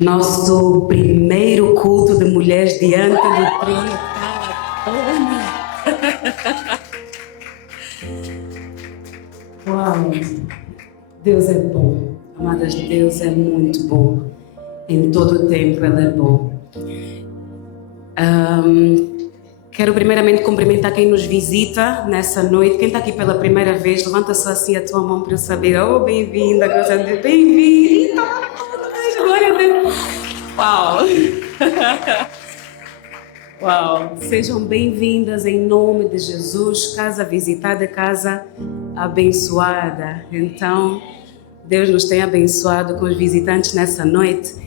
Nosso primeiro culto de mulheres diante do trono. Uau! Deus é bom. Amadas, Deus é muito bom. Em todo o tempo Ele é bom. Quero primeiramente cumprimentar quem nos visita nessa noite. Quem está aqui pela primeira vez, levanta só assim a tua mão para eu saber. Oh, bem-vinda, graças a Deus. Bem-vinda. Glória a Deus. Uau! Uau! Sejam bem-vindas em nome de Jesus. Casa visitada, casa abençoada. Então, Deus nos tem abençoado com os visitantes nessa noite.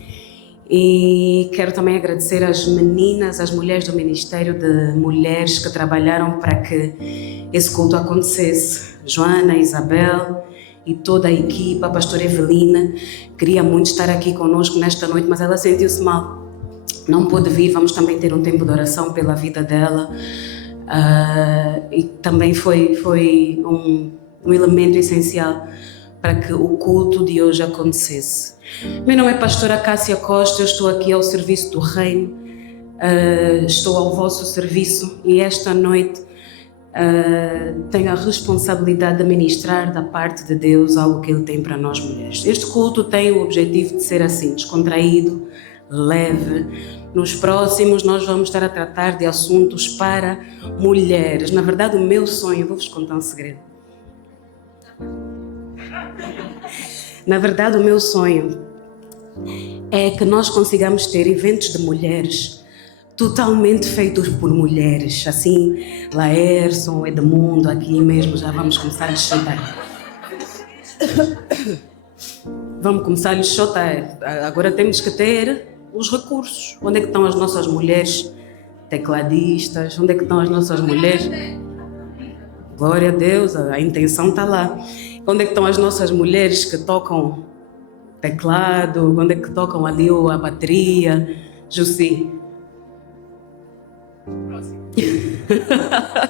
E quero também agradecer às meninas, às mulheres do Ministério de Mulheres que trabalharam para que esse culto acontecesse. Joana, Isabel e toda a equipa, a pastora Evelina, queria muito estar aqui conosco nesta noite, mas ela sentiu-se mal. Não pôde vir, vamos também ter um tempo de oração pela vida dela. E também foi um elemento essencial para que o culto de hoje acontecesse. Meu nome é pastora Cássia Costa, eu estou aqui ao serviço do Reino, estou ao vosso serviço e esta noite tenho a responsabilidade de ministrar da parte de Deus algo que Ele tem para nós mulheres. Este culto tem o objetivo de ser assim, descontraído, leve. Nos próximos nós vamos estar a tratar de assuntos para mulheres. Na verdade, o meu sonho, vou-vos contar um segredo. Na verdade, o meu sonho é que nós consigamos ter eventos de mulheres totalmente feitos por mulheres. Assim, Laerson, Edmundo, aqui mesmo já vamos começar a chutar. Vamos começar a chutar. Agora temos que ter os recursos. Onde é que estão as nossas mulheres tecladistas? Onde é que estão as nossas mulheres? Glória a Deus, a intenção está lá. Onde é que estão as nossas mulheres que tocam teclado? Onde é que tocam ali a bateria? Jussi.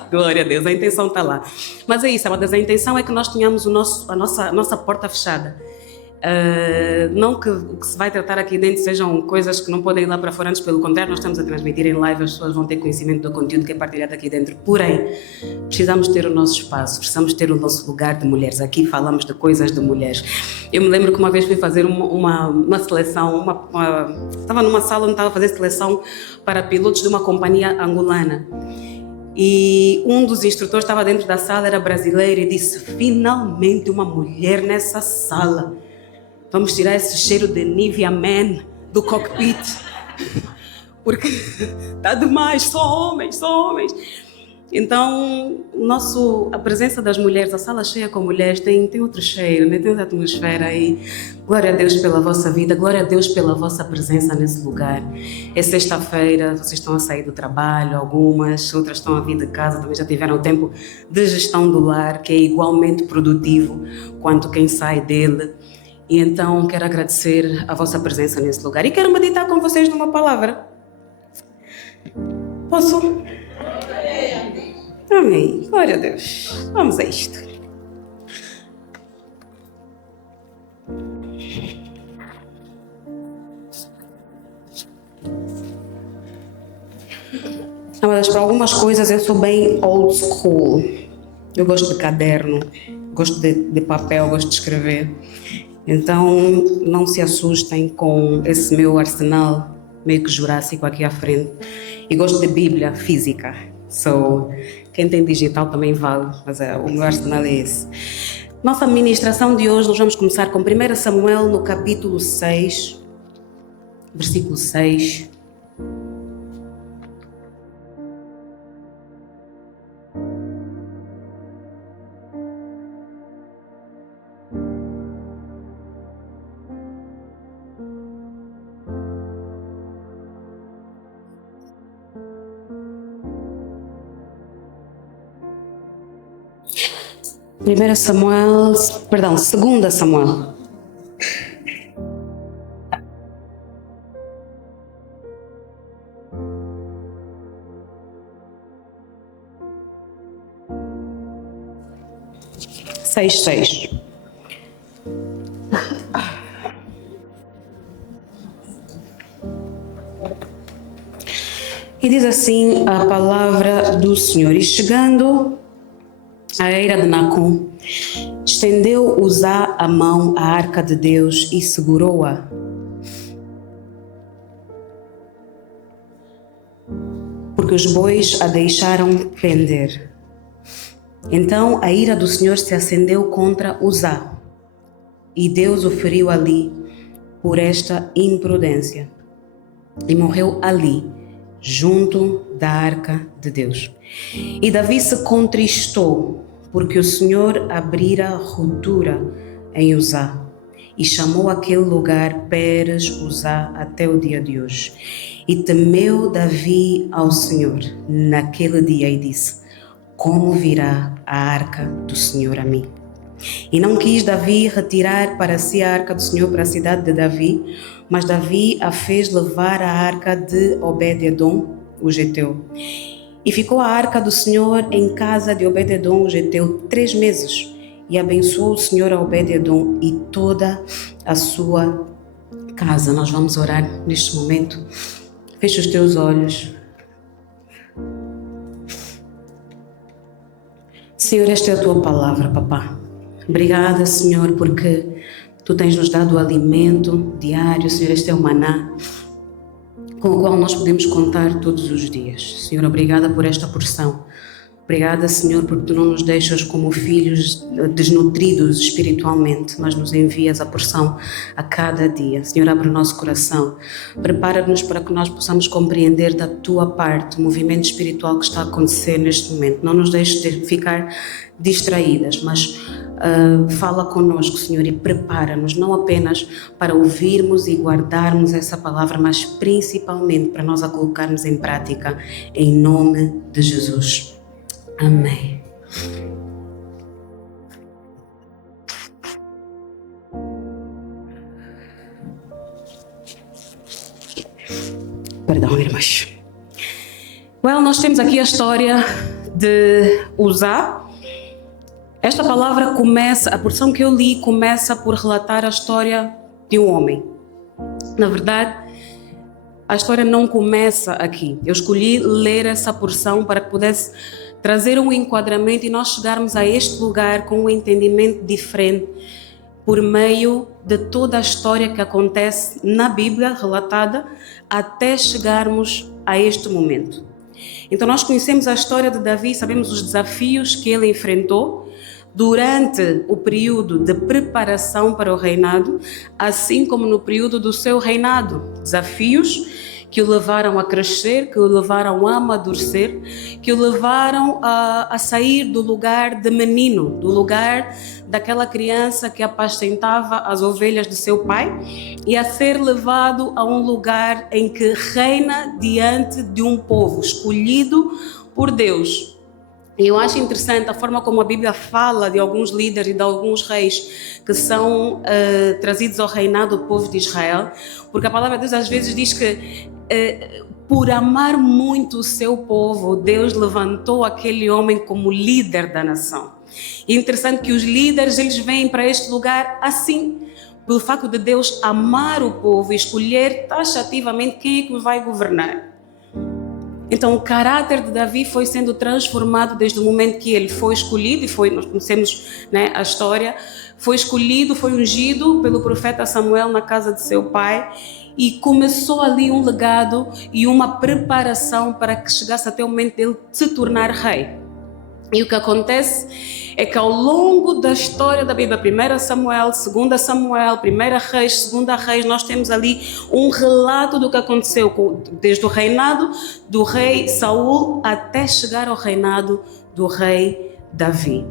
Glória a Deus, a intenção está lá. Mas é isso, amadas, a intenção é que nós tenhamos a nossa porta fechada. Não que o que se vai tratar aqui dentro sejam coisas que não podem ir lá para fora, antes pelo contrário, nós estamos a transmitir em live, as pessoas vão ter conhecimento do conteúdo que é partilhado aqui dentro. Porém, precisamos ter o nosso espaço, precisamos ter o nosso lugar de mulheres. Aqui falamos de coisas de mulheres. Eu me lembro que uma vez fui fazer uma seleção, estava numa sala onde estava a fazer seleção para pilotos de uma companhia angolana. E um dos instrutores estava dentro da sala, era brasileiro, e disse: finalmente uma mulher nessa sala. Vamos tirar esse cheiro de Nivea Man do cockpit. Porque está demais, só homens. Então, a presença das mulheres, a sala cheia com mulheres, tem outro cheiro, né? Tem outra atmosfera aí. Glória a Deus pela vossa vida, glória a Deus pela vossa presença nesse lugar. É sexta-feira, vocês estão a sair do trabalho, algumas, outras estão a vir de casa, também já tiveram tempo de gestão do lar, que é igualmente produtivo quanto quem sai dele. E então quero agradecer a vossa presença nesse lugar. E quero meditar com vocês numa palavra. Posso? Amém. Glória a Deus. Vamos a isto. Mas para algumas coisas eu sou bem old school. Eu gosto de caderno, gosto de papel, gosto de escrever. Então, não se assustem com esse meu arsenal meio que jurássico aqui à frente. E gosto de Bíblia física. Quem tem digital também vale, mas o meu arsenal é esse. Nossa ministração de hoje, nós vamos começar com 1 Samuel no capítulo 6, versículo 6. Segunda Samuel. E diz assim a palavra do Senhor: e chegando à eira de Nacon, estendeu Uzá a mão à arca de Deus e segurou-a. Porque os bois a deixaram pender. Então a ira do Senhor se acendeu contra Uzá, e Deus o feriu ali por esta imprudência, e morreu ali, junto da arca de Deus. E Davi se contristou, porque o Senhor abrira ruptura em Uzá, e chamou aquele lugar Peres Uzá até o dia de hoje. E temeu Davi ao Senhor naquele dia e disse: como virá a arca do Senhor a mim? E não quis Davi retirar para si a arca do Senhor para a cidade de Davi, mas Davi a fez levar a arca de Obed-edom, o geteu. E ficou a arca do Senhor em casa de Obed-edom, o geteu, 3 meses. E abençoou o Senhor a Obed-edom e toda a sua casa. Nós vamos orar neste momento. Fecha os teus olhos. Senhor, esta é a tua palavra, papá. Obrigada, Senhor, porque tu tens nos dado o alimento diário. Senhor, este é o maná com o qual nós podemos contar todos os dias. Senhor, obrigada por esta porção. Obrigada, Senhor, porque tu não nos deixas como filhos desnutridos espiritualmente, mas nos envias a porção a cada dia. Senhor, abre o nosso coração. Prepara-nos para que nós possamos compreender da tua parte o movimento espiritual que está a acontecer neste momento. Não nos deixes de ficar distraídas, mas fala conosco, Senhor, e prepara-nos não apenas para ouvirmos e guardarmos essa palavra, mas principalmente para nós a colocarmos em prática, em nome de Jesus. Amém. Perdão, irmãs. Nós temos aqui a história de Uzá. Esta palavra começa, a porção que eu li começa por relatar a história de um homem. Na verdade, a história não começa aqui. Eu escolhi ler essa porção para que pudesse trazer um enquadramento e nós chegarmos a este lugar com um entendimento diferente por meio de toda a história que acontece na Bíblia relatada até chegarmos a este momento. Então nós conhecemos a história de Davi, sabemos os desafios que ele enfrentou durante o período de preparação para o reinado, assim como no período do seu reinado. Desafios que o levaram a crescer, que o levaram a amadurecer, que o levaram a sair do lugar de menino, do lugar daquela criança que apacentava as ovelhas de seu pai e a ser levado a um lugar em que reina diante de um povo escolhido por Deus. E eu acho interessante a forma como a Bíblia fala de alguns líderes e de alguns reis que são trazidos ao reinado do povo de Israel, porque a palavra de Deus às vezes diz que por amar muito o seu povo, Deus levantou aquele homem como líder da nação. E é interessante que os líderes, eles vêm para este lugar assim, pelo facto de Deus amar o povo e escolher taxativamente quem é que vai governar. Então o caráter de Davi foi sendo transformado desde o momento que ele foi escolhido, e nós conhecemos, né, a história, foi escolhido, foi ungido pelo profeta Samuel na casa de seu pai, e começou ali um legado e uma preparação para que chegasse até o momento dele se tornar rei. E o que acontece é que ao longo da história da Bíblia, 1 Samuel, 2 Samuel, 1 Reis, 2 Reis, nós temos ali um relato do que aconteceu desde o reinado do rei Saul até chegar ao reinado do rei Davi.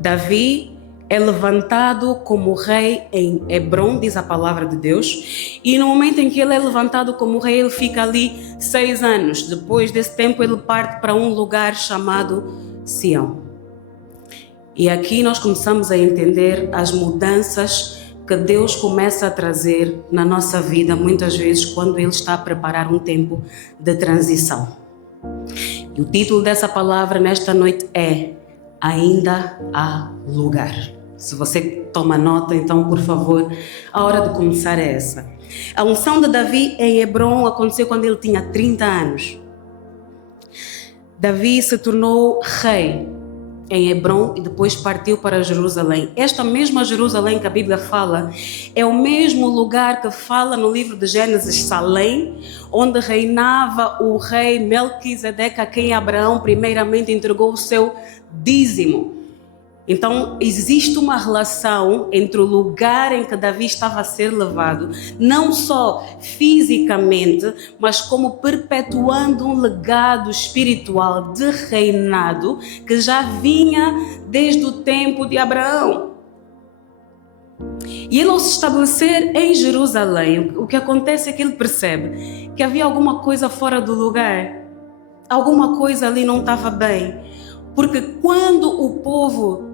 Davi é levantado como rei em Hebrom, diz a palavra de Deus, e no momento em que ele é levantado como rei, ele fica ali 6 anos. Depois desse tempo ele parte para um lugar chamado Sião. E aqui nós começamos a entender as mudanças que Deus começa a trazer na nossa vida, muitas vezes quando Ele está a preparar um tempo de transição. E o título dessa palavra nesta noite é Ainda há lugar. Se você toma nota, então, por favor, a hora de começar é essa. A unção de Davi em Hebrom aconteceu quando ele tinha 30 anos. Davi se tornou rei em Hebrom e depois partiu para Jerusalém. Esta mesma Jerusalém que a Bíblia fala é o mesmo lugar que fala no livro de Gênesis, Salém, onde reinava o rei Melquisedeque, a quem Abraão primeiramente entregou o seu dízimo. Então, existe uma relação entre o lugar em que Davi estava a ser levado, não só fisicamente, mas como perpetuando um legado espiritual de reinado que já vinha desde o tempo de Abraão. E ele, ao se estabelecer em Jerusalém, o que acontece é que ele percebe que havia alguma coisa fora do lugar, alguma coisa ali não estava bem. Porque quando o povo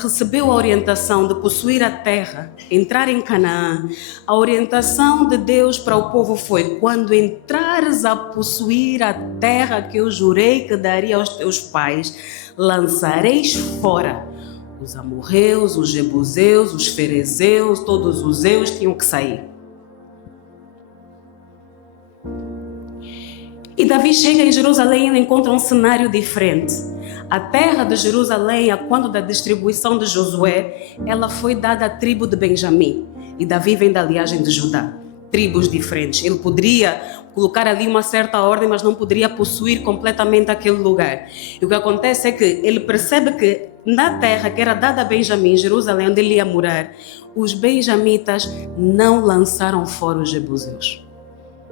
recebeu a orientação de possuir a terra, entrar em Canaã, a orientação de Deus para o povo foi: quando entrares a possuir a terra que eu jurei que daria aos teus pais, lançareis fora os amorreus, os jebuseus, os ferezeus, todos os eus tinham que sair. E Davi chega em Jerusalém e ele encontra um cenário diferente. A terra de Jerusalém, quando da distribuição de Josué, ela foi dada à tribo de Benjamim. E Davi vem da linhagem de Judá. Tribos diferentes. Ele poderia colocar ali uma certa ordem, mas não poderia possuir completamente aquele lugar. E o que acontece é que ele percebe que na terra que era dada a Benjamim, Jerusalém, onde ele ia morar, os benjamitas não lançaram fora os jebuseus.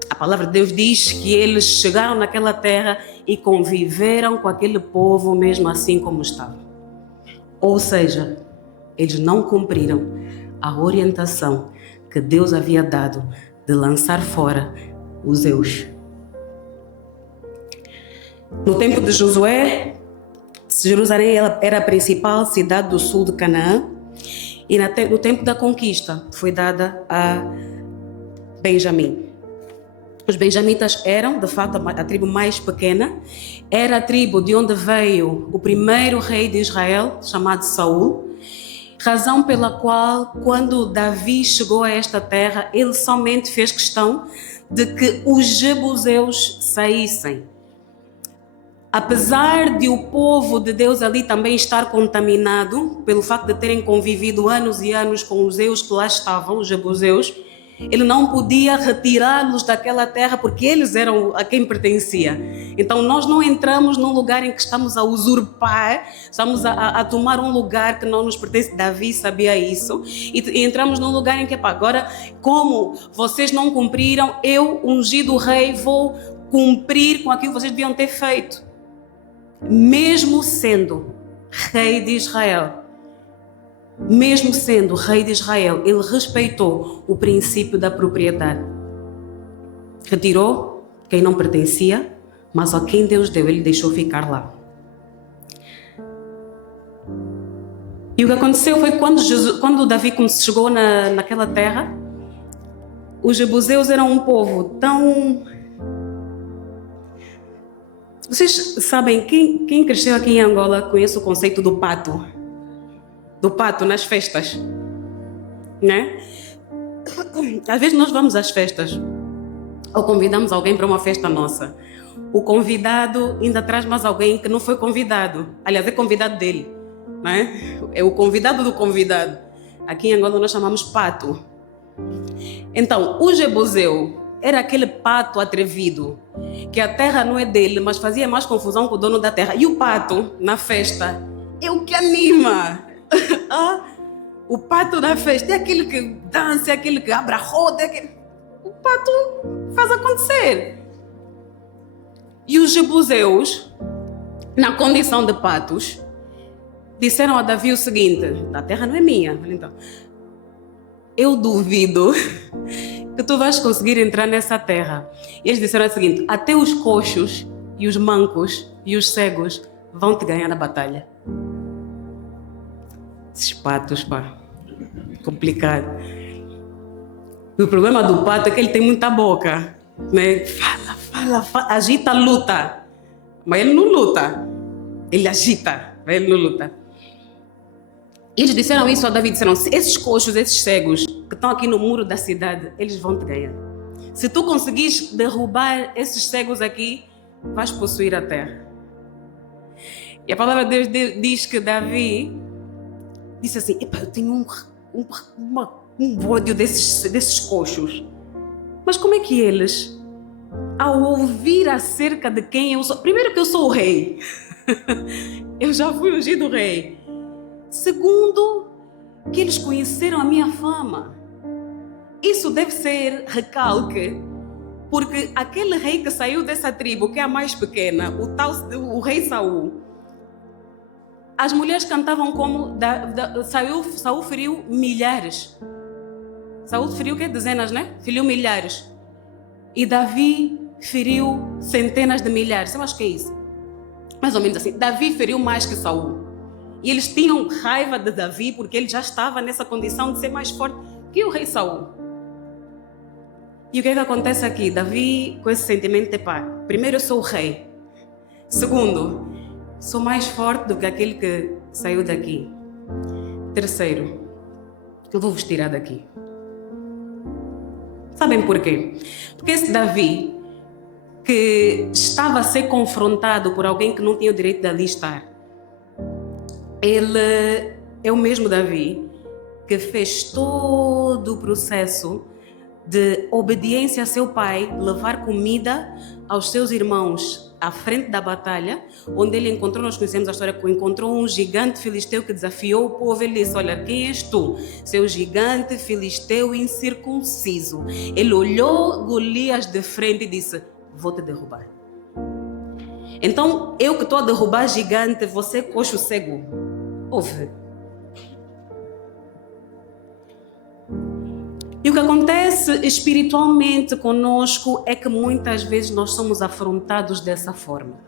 A palavra de Deus diz que eles chegaram naquela terra e conviveram com aquele povo mesmo assim como estava. Ou seja, eles não cumpriram a orientação que Deus havia dado de lançar fora os eus. No tempo de Josué, Jerusalém era a principal cidade do sul de Canaã, e no tempo da conquista foi dada a Benjamim. Os benjamitas eram, de fato, a tribo mais pequena. Era a tribo de onde veio o primeiro rei de Israel, chamado Saul. Razão pela qual, quando Davi chegou a esta terra, ele somente fez questão de que os jebuseus saíssem. Apesar de o povo de Deus ali também estar contaminado, pelo facto de terem convivido anos e anos com os eus que lá estavam, os jebuseus, ele não podia retirá-los daquela terra porque eles eram a quem pertencia. Então nós não entramos num lugar em que estamos a usurpar, estamos a tomar um lugar que não nos pertence. Davi sabia isso. E entramos num lugar em que, agora, como vocês não cumpriram, eu, ungido rei, vou cumprir com aquilo que vocês deviam ter feito. Mesmo sendo rei de Israel, mesmo sendo rei de Israel, ele respeitou o princípio da propriedade. Retirou quem não pertencia, mas a quem Deus deu, ele deixou ficar lá. E o que aconteceu foi quando Davi chegou naquela terra, os jebuseus eram um povo tão... Vocês sabem, quem cresceu aqui em Angola conhece o conceito do pato? Do pato nas festas, né? Às vezes nós vamos às festas ou convidamos alguém para uma festa nossa. O convidado ainda traz mais alguém que não foi convidado. Aliás, é convidado dele, né? É o convidado do convidado. Aqui em Angola nós chamamos pato. Então, o jebuseu era aquele pato atrevido, que a terra não é dele, mas fazia mais confusão com o dono da terra. E o pato, na festa, é o que anima. O pato na festa é aquele que dança, é aquele que abre a roda, o pato faz acontecer. E os jebuseus, na condição de patos, disseram a Davi o seguinte: a terra não é minha. Então, eu duvido que tu vais conseguir entrar nessa terra. E eles disseram o seguinte: até os coxos e os mancos e os cegos vão te ganhar na batalha. Esses patos, complicado. O problema do pato é que ele tem muita boca, né? Fala, agita, luta. Mas ele não luta. Ele agita, mas ele não luta. E eles disseram isso a Davi, disseram: esses coxos, esses cegos que estão aqui no muro da cidade, eles vão te ganhar. Se tu conseguires derrubar esses cegos aqui, vais possuir a terra. E a palavra de Deus diz que Davi disse assim: epa, eu tenho um ódio desses coxos. Mas como é que eles, ao ouvir acerca de quem eu sou... Primeiro que eu sou o rei. Eu já fui ungido rei. Segundo, que eles conheceram a minha fama. Isso deve ser recalque, porque aquele rei que saiu dessa tribo, que é a mais pequena, o rei Saul, as mulheres cantavam como Saul feriu milhares. Saul feriu o quê? Dezenas, né? Feriu milhares. E Davi feriu centenas de milhares. Eu acho que é isso. Mais ou menos assim. Davi feriu mais que Saul. E eles tinham raiva de Davi porque ele já estava nessa condição de ser mais forte que o rei Saul. E o que é que acontece aqui? Davi, com esse sentimento de pá, primeiro eu sou o rei. Segundo, sou mais forte do que aquele que saiu daqui. Terceiro, eu vou vos tirar daqui. Sabem por quê? Porque esse Davi, que estava a ser confrontado por alguém que não tinha o direito de ali estar, ele é o mesmo Davi que fez todo o processo de obediência a seu pai, levar comida aos seus irmãos à frente da batalha, onde ele encontrou, nós conhecemos a história, que encontrou um gigante filisteu que desafiou o povo. Ele disse: olha, quem és tu? Seu gigante filisteu incircunciso. Ele olhou Golias de frente e disse: vou te derrubar. Então, eu que estou a derrubar gigante, você coxo cego. Ouve. E o que acontece espiritualmente conosco é que muitas vezes nós somos afrontados dessa forma.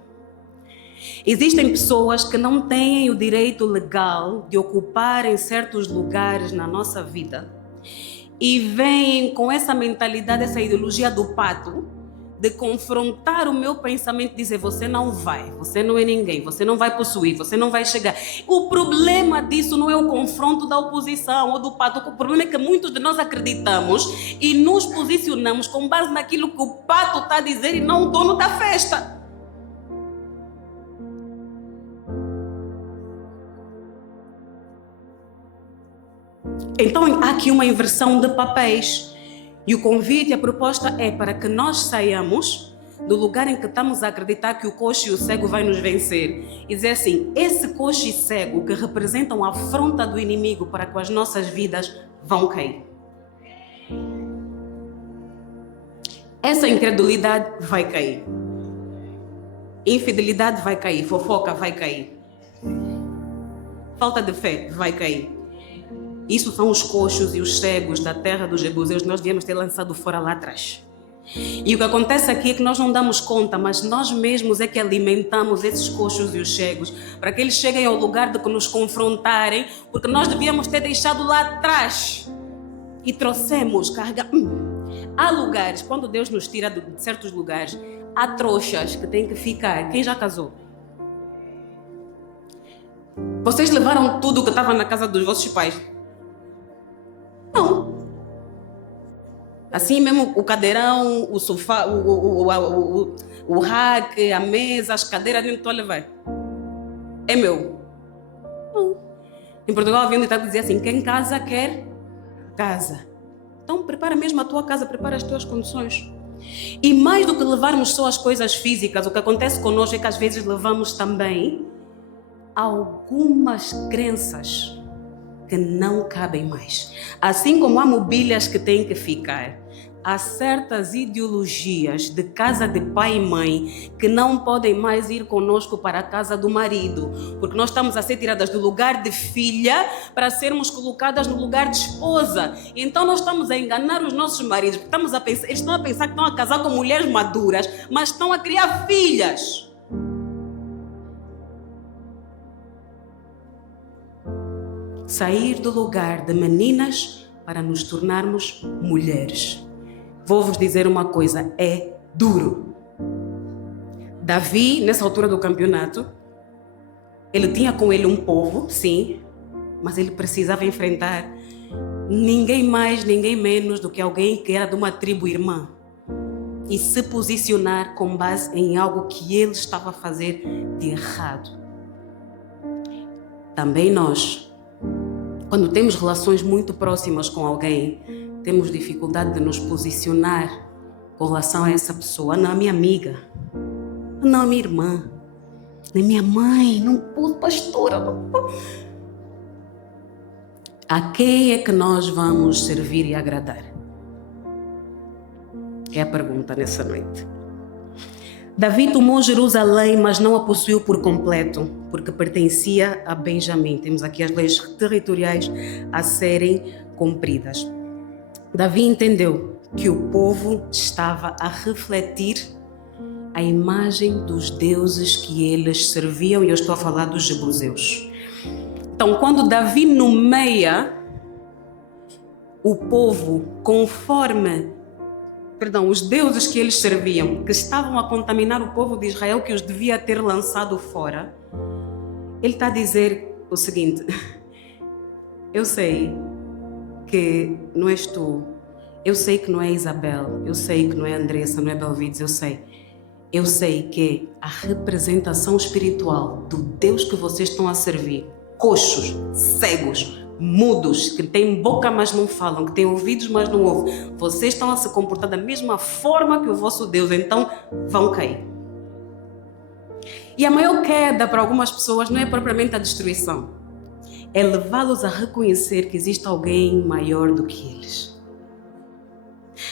Existem pessoas que não têm o direito legal de ocuparem certos lugares na nossa vida e vêm com essa mentalidade, essa ideologia do pato, de confrontar o meu pensamento, dizer: você não vai, você não é ninguém, você não vai possuir, você não vai chegar. O problema disso não é o confronto da oposição ou do pato. O problema é que muitos de nós acreditamos e nos posicionamos com base naquilo que o pato está a dizer e não o dono da festa. Então há aqui uma inversão de papéis. E o convite, a proposta é para que nós saiamos do lugar em que estamos a acreditar que o coxo e o cego vai nos vencer e dizer assim: esse coxo e cego que representam a afronta do inimigo para com as nossas vidas vão cair. Essa incredulidade vai cair. Infidelidade vai cair. Fofoca vai cair. Falta de fé vai cair. Isso são os coxos e os cegos da terra dos jebuseus. Nós devíamos ter lançado fora lá atrás. E o que acontece aqui é que nós não damos conta, mas nós mesmos é que alimentamos esses coxos e os cegos para que eles cheguem ao lugar de que nos confrontarem, porque nós devíamos ter deixado lá atrás e trouxemos, Há lugares, quando Deus nos tira de certos lugares, há trouxas que têm que ficar. Quem já casou? Vocês levaram tudo o que estava na casa dos vossos pais? Não. Assim mesmo, o cadeirão, o sofá, o rack, a mesa, as cadeiras, nem estou a levar. É meu. Não. Em Portugal havia um ditado que dizia assim: quem casa quer casa. Então prepara mesmo a tua casa, prepara as tuas condições. E mais do que levarmos só as coisas físicas, o que acontece conosco é que às vezes levamos também algumas crenças que não cabem mais. Assim como há mobílias que têm que ficar, há certas ideologias de casa de pai e mãe que não podem mais ir conosco para a casa do marido, porque nós estamos a ser tiradas do lugar de filha para sermos colocadas no lugar de esposa. Então nós estamos a enganar os nossos maridos, porque eles estão a pensar que estão a casar com mulheres maduras, mas estão a criar filhas. Sair do lugar de meninas para nos tornarmos mulheres. Vou-vos dizer uma coisa, é duro. Davi, nessa altura do campeonato, ele tinha com ele um povo, sim, mas ele precisava enfrentar ninguém mais, ninguém menos do que alguém que era de uma tribo irmã e se posicionar com base em algo que ele estava a fazer de errado. Também nós, quando temos relações muito próximas com alguém, temos dificuldade de nos posicionar com relação a essa pessoa. Não, a minha amiga, não, a minha irmã, nem minha mãe, não posso, pastora, não posso. A quem é que nós vamos servir e agradar? É a pergunta nessa noite. Davi tomou Jerusalém, mas não a possuiu por completo, porque pertencia a Benjamim. Temos aqui as leis territoriais a serem cumpridas. Davi entendeu que o povo estava a refletir a imagem dos deuses que eles serviam, e eu estou a falar dos jebuseus. Então, quando Davi nomeia o povo conforme, os deuses que eles serviam, que estavam a contaminar o povo de Israel, que os devia ter lançado fora, ele está a dizer o seguinte: eu sei que não és tu, eu sei que não é Isabel, eu sei que não é Andressa, não é Belvides, eu sei que a representação espiritual do Deus que vocês estão a servir, coxos, cegos, mudos, que têm boca mas não falam, que têm ouvidos mas não ouvem, vocês estão a se comportar da mesma forma que o vosso Deus, então vão cair. E a maior queda para algumas pessoas não é propriamente a destruição, é levá-los a reconhecer que existe alguém maior do que eles.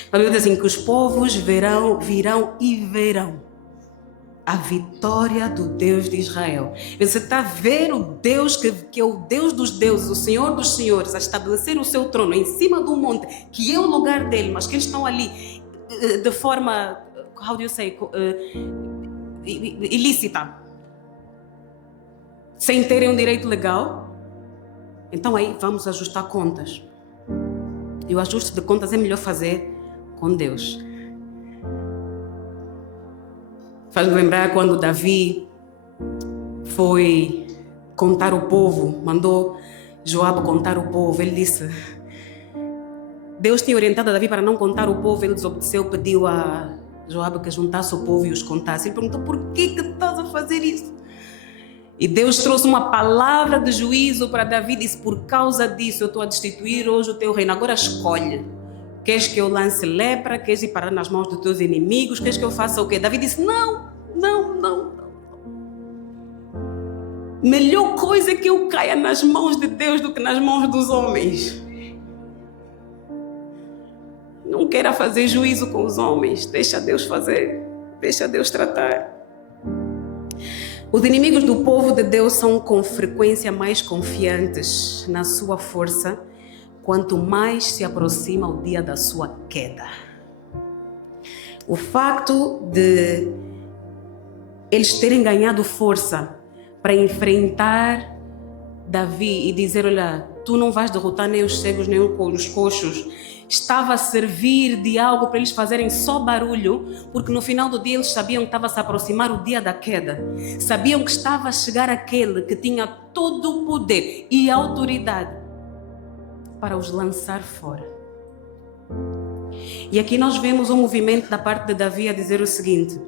Quando eu digo assim, que os povos virão e verão a vitória do Deus de Israel. Você está a ver o Deus que é o Deus dos deuses, o Senhor dos senhores, a estabelecer o seu trono em cima do monte, que é o lugar dele, mas que eles estão ali de forma, ilícita, sem terem um direito legal. Então aí vamos ajustar contas. E o ajuste de contas é melhor fazer com Deus. Faz-me lembrar quando Davi foi contar o povo, mandou Joabe contar o povo. Ele disse, Deus tinha orientado a Davi para não contar o povo, ele desobedeceu, pediu a Joabe que juntasse o povo e os contasse. Ele perguntou, por que estás a fazer isso? E Deus trouxe uma palavra de juízo para Davi, disse, por causa disso eu estou a destituir hoje o teu reino, agora escolhe. Queres que eu lance lepra? Queres ir parar nas mãos dos teus inimigos? Queres que eu faça o quê? Davi disse, não. Melhor coisa é que eu caia nas mãos de Deus do que nas mãos dos homens. Não queira fazer juízo com os homens. Deixa Deus fazer. Deixa Deus tratar. Os inimigos do povo de Deus são com frequência mais confiantes na sua força quanto mais se aproxima o dia da sua queda. O facto de eles terem ganhado força para enfrentar Davi e dizer, olha, tu não vais derrotar nem os cegos nem os coxos, estava a servir de algo para eles fazerem só barulho, porque no final do dia eles sabiam que estava a se aproximar o dia da queda, sabiam que estava a chegar aquele que tinha todo o poder e a autoridade para os lançar fora. E aqui nós vemos um movimento da parte de Davi a dizer o seguinte: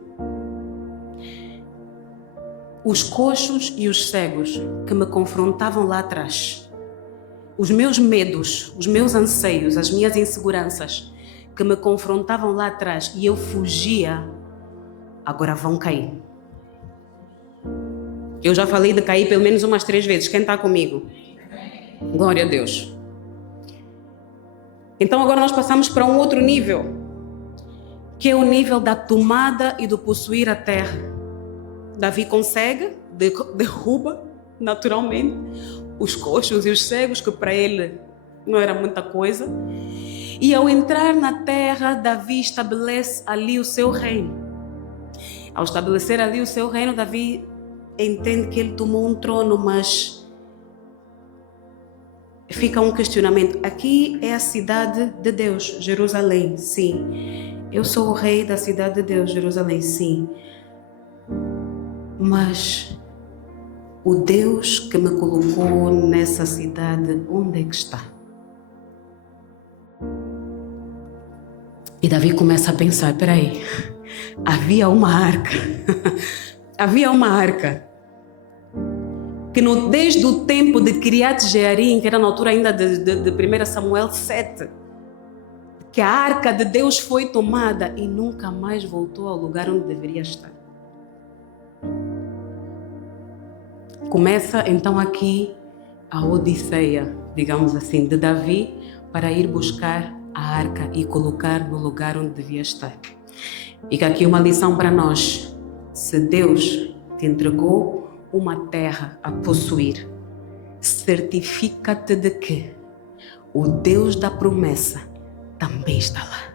os coxos e os cegos que me confrontavam lá atrás, os meus medos, os meus anseios, as minhas inseguranças que me confrontavam lá atrás e eu fugia, agora vão cair. Eu já falei de cair pelo menos umas 3 vezes. Quem está comigo? Glória a Deus. Então agora nós passamos para um outro nível, que é o nível da tomada e do possuir a terra. Davi consegue, derruba naturalmente os coxos e os cegos, que para ele não era muita coisa. E ao entrar na terra, Davi estabelece ali o seu reino. Ao estabelecer ali o seu reino, Davi entende que ele tomou um trono, mas fica um questionamento. Aqui é a cidade de Deus, Jerusalém, sim. Eu sou o rei da cidade de Deus, Jerusalém, sim. Mas o Deus que me colocou nessa cidade, onde é que está? E Davi começa a pensar, peraí, havia uma arca. Havia uma arca. que desde o tempo de Kiriat Jearim, que era na altura ainda de 1 Samuel 7, que a arca de Deus foi tomada e nunca mais voltou ao lugar onde deveria estar. Começa então aqui a odisseia, digamos assim, de Davi para ir buscar a arca e colocar no lugar onde devia estar. E que aqui uma lição para nós: se Deus te entregou uma terra a possuir, certifica-te de que o Deus da promessa também está lá.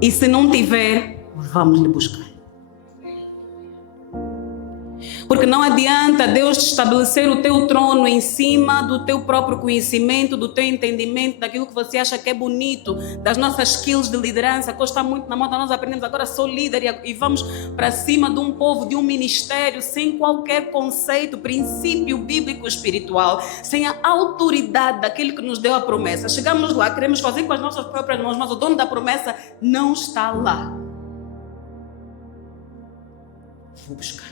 E se não tiver, vamos lhe buscar. Porque não adianta Deus estabelecer o teu trono em cima do teu próprio conhecimento, do teu entendimento, daquilo que você acha que é bonito, das nossas skills de liderança, que está muito na moda. Nós aprendemos agora, sou líder e vamos para cima de um povo, de um ministério, sem qualquer conceito, princípio bíblico espiritual, sem a autoridade daquele que nos deu a promessa. Chegamos lá, queremos fazer com as nossas próprias mãos, mas o dono da promessa não está lá. Vou buscar.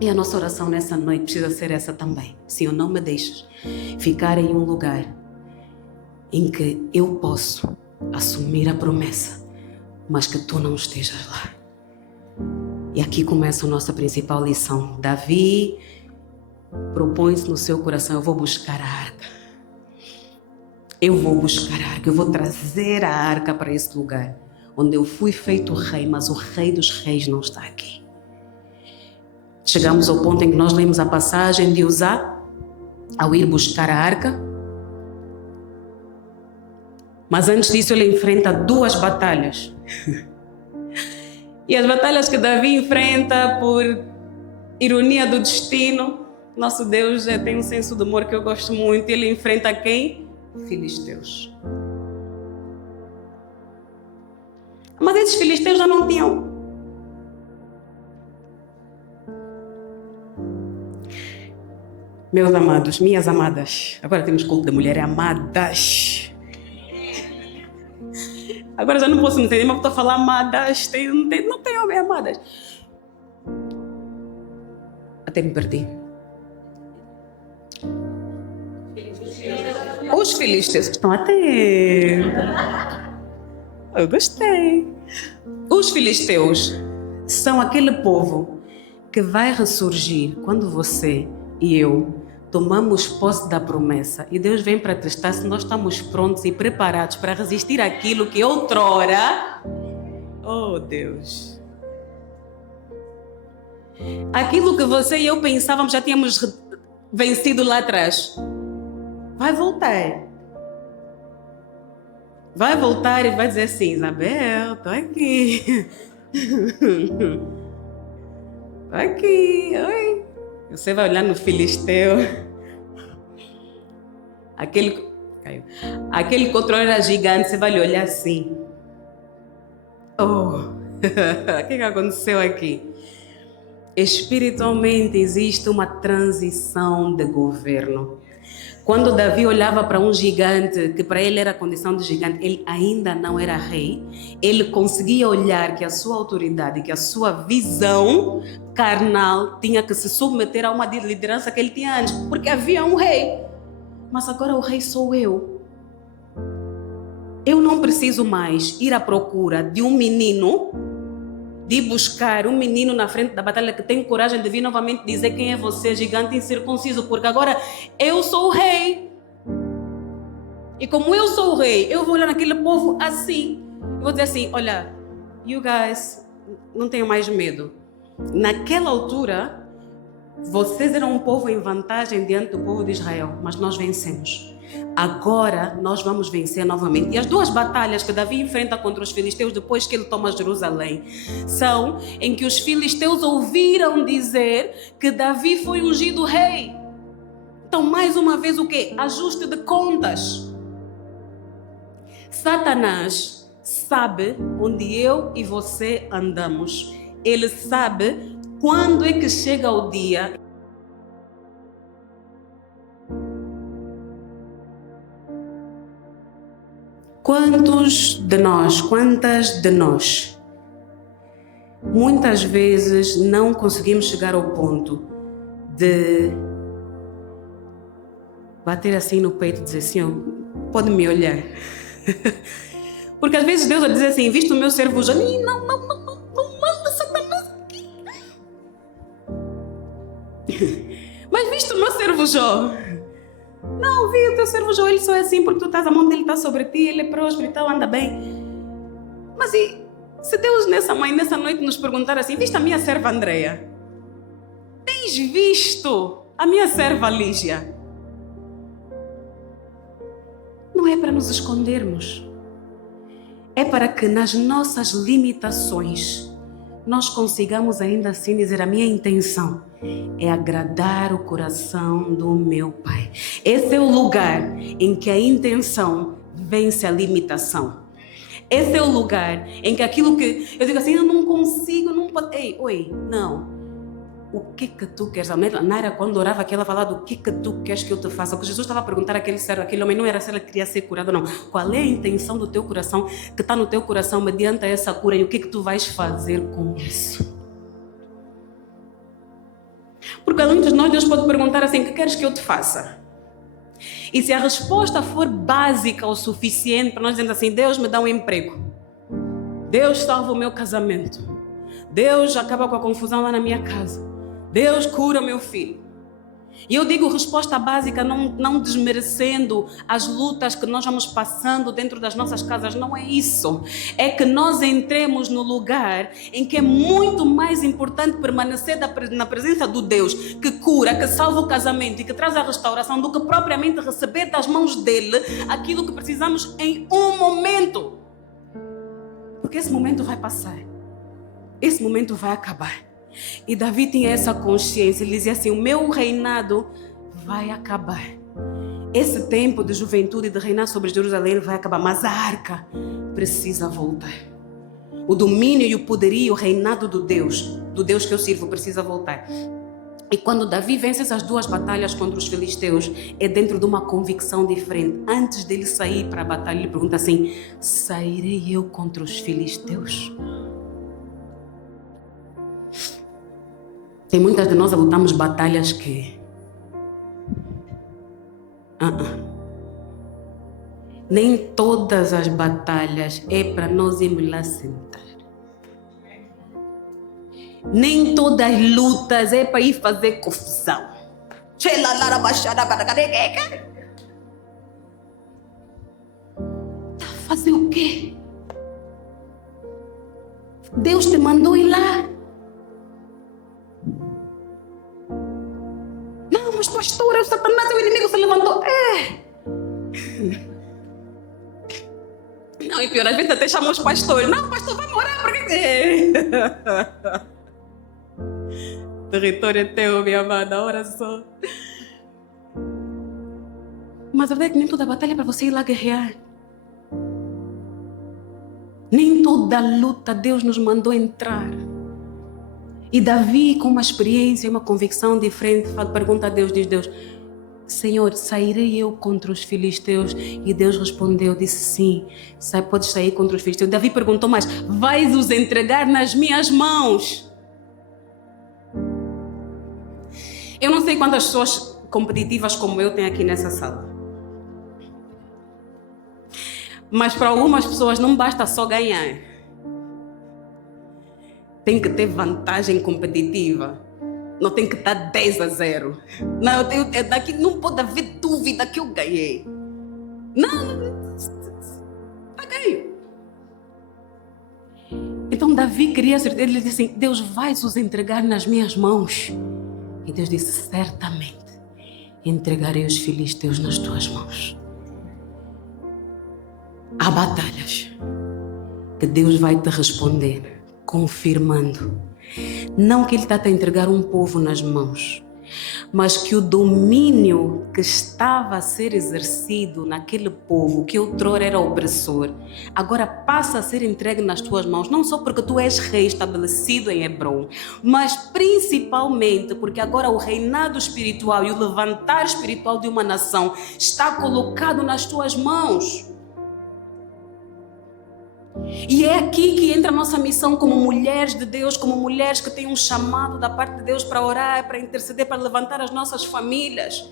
E a nossa oração nessa noite precisa ser essa também. Senhor, não me deixes ficar em um lugar em que eu posso assumir a promessa, mas que Tu não estejas lá. E aqui começa a nossa principal lição. Davi propõe-se no seu coração: eu vou buscar a arca. Eu vou buscar a arca, eu vou trazer a arca para esse lugar onde eu fui feito rei, mas o rei dos reis não está aqui. Chegamos ao ponto em que nós lemos a passagem de Uzá, ao ir buscar a arca. Mas antes disso ele enfrenta 2 batalhas. E as batalhas que Davi enfrenta, por ironia do destino, nosso Deus tem um senso de humor que eu gosto muito. Ele enfrenta quem? Filisteus. Mas esses filisteus já não tinham. Meus amados, minhas amadas. Agora temos culto da mulher, amadas. Agora já não posso entender, mas estou a falar amadas. Não tem homem, amadas. Até me perdi. Os filisteus estão atentos. Eu gostei. Os filisteus são aquele povo que vai ressurgir quando você e eu tomamos posse da promessa, e Deus vem para testar se nós estamos prontos e preparados para resistir àquilo que outrora, oh Deus, aquilo que você e eu pensávamos já tínhamos vencido lá atrás, vai voltar e vai dizer assim: Isabel, estou aqui. Estou aqui, oi. Você vai olhar no filisteu, aquele que outrora era gigante, você vai lhe olhar assim: oh, o que aconteceu aqui? Espiritualmente existe uma transição de governo. Quando Davi olhava para um gigante, que para ele era a condição de gigante, ele ainda não era rei, ele conseguia olhar que a sua autoridade, que a sua visão carnal tinha que se submeter a uma liderança que ele tinha antes, porque havia um rei. Mas agora o rei sou eu. Eu não preciso mais ir à procura de um menino, de buscar um menino na frente da batalha que tem coragem de vir novamente dizer: quem é você, gigante incircunciso? Porque agora eu sou o rei. E como eu sou o rei, eu vou olhar naquele povo assim. Eu vou dizer assim: olha, you guys, não tenham mais medo. Naquela altura, vocês eram um povo em vantagem diante do povo de Israel, mas nós vencemos. Agora nós vamos vencer novamente. E as 2 batalhas que Davi enfrenta contra os filisteus depois que ele toma Jerusalém são em que os filisteus ouviram dizer que Davi foi ungido rei. Então, mais uma vez, o quê? Ajuste de contas. Satanás sabe onde eu e você andamos. Ele sabe quando é que chega o dia. Quantas de nós, muitas vezes não conseguimos chegar ao ponto de bater assim no peito e dizer assim, ó, pode me olhar. Porque às vezes Deus vai dizer assim, visto o meu servo Jó, não manda Satanás aqui. Mas visto o meu servo Jó, não, vi o teu servo Jó, ele só é assim porque tu estás, a mão dele está sobre ti, ele é próspero e tal, anda bem. Mas e se Deus nessa noite nos perguntar assim, viste a minha serva Andreia? Tens visto a minha serva Lígia? Não é para nos escondermos. É para que nas nossas limitações nós consigamos ainda assim dizer, a minha intenção é agradar o coração do meu Pai. Esse é o lugar em que a intenção vence a limitação. Esse é o lugar em que aquilo que eu digo assim, eu não consigo, não pode. Ei, não. O que tu queres? A Naira, quando orava aqui, ela falava do que tu queres que eu te faça. O que Jesus estava a perguntar àquele homem não era se ele queria ser curado, não. Qual é a intenção do teu coração, que está no teu coração mediante essa cura, e o que tu vais fazer com isso? Porque a muitos de nós, Deus pode perguntar assim, o que queres que eu te faça? E se a resposta for básica o suficiente para nós dizermos assim, Deus me dá um emprego, Deus salva o meu casamento, Deus acaba com a confusão lá na minha casa, Deus cura o meu filho. E eu digo resposta básica, não desmerecendo as lutas que nós vamos passando dentro das nossas casas, não é isso. É que nós entremos no lugar em que é muito mais importante permanecer na presença do Deus que cura, que salva o casamento e que traz a restauração, do que propriamente receber das mãos dele aquilo que precisamos em um momento. Porque esse momento vai passar, esse momento vai acabar. E Davi tinha essa consciência, ele dizia assim, o meu reinado vai acabar. Esse tempo de juventude, de reinar sobre Jerusalém vai acabar, mas a arca precisa voltar. O domínio e o poderio, o reinado do Deus que eu sirvo, precisa voltar. E quando Davi vence essas duas batalhas contra os filisteus, é dentro de uma convicção diferente. Antes dele sair para a batalha, ele pergunta assim, sairei eu contra os filisteus? Tem muitas de nós a lutamos batalhas que nem todas as batalhas é para nós irmos lá sentar. Nem todas as lutas é para ir fazer confusão. Fazer o quê? Deus te mandou ir lá. Não, mas pastora, o Satanás, o inimigo se levantou. Não, e pior, às vezes até chamam os pastores. Não, pastor, vai morar, porque... Território é teu, minha amada, ora só. Mas a verdade é que nem toda batalha é para você ir lá guerrear. Nem toda luta Deus nos mandou entrar. E Davi, com uma experiência e uma convicção diferente, pergunta a Deus, diz Deus, Senhor, sairei eu contra os filisteus? E Deus respondeu, disse sim, podes sair contra os filisteus. Davi perguntou mais, vais os entregar nas minhas mãos? Eu não sei quantas pessoas competitivas como eu tenho aqui nessa sala. Mas para algumas pessoas não basta só ganhar. Tem que ter vantagem competitiva. Não tem que estar 10-0. Não, daqui não pode haver dúvida que eu ganhei. Não, está ganho. Então Davi queria certeza. Ele disse assim, Deus vai os entregar nas minhas mãos. E Deus disse, certamente entregarei os filisteus nas tuas mãos. Há batalhas que Deus vai te responder, confirmando. Não que Ele está a entregar um povo nas mãos, mas que o domínio que estava a ser exercido naquele povo, que outrora era opressor, agora passa a ser entregue nas tuas mãos, não só porque tu és rei estabelecido em Hebrom, mas principalmente porque agora o reinado espiritual e o levantar espiritual de uma nação está colocado nas tuas mãos. E é aqui que entra a nossa missão como mulheres de Deus, como mulheres que têm um chamado da parte de Deus para orar, para interceder, para levantar as nossas famílias.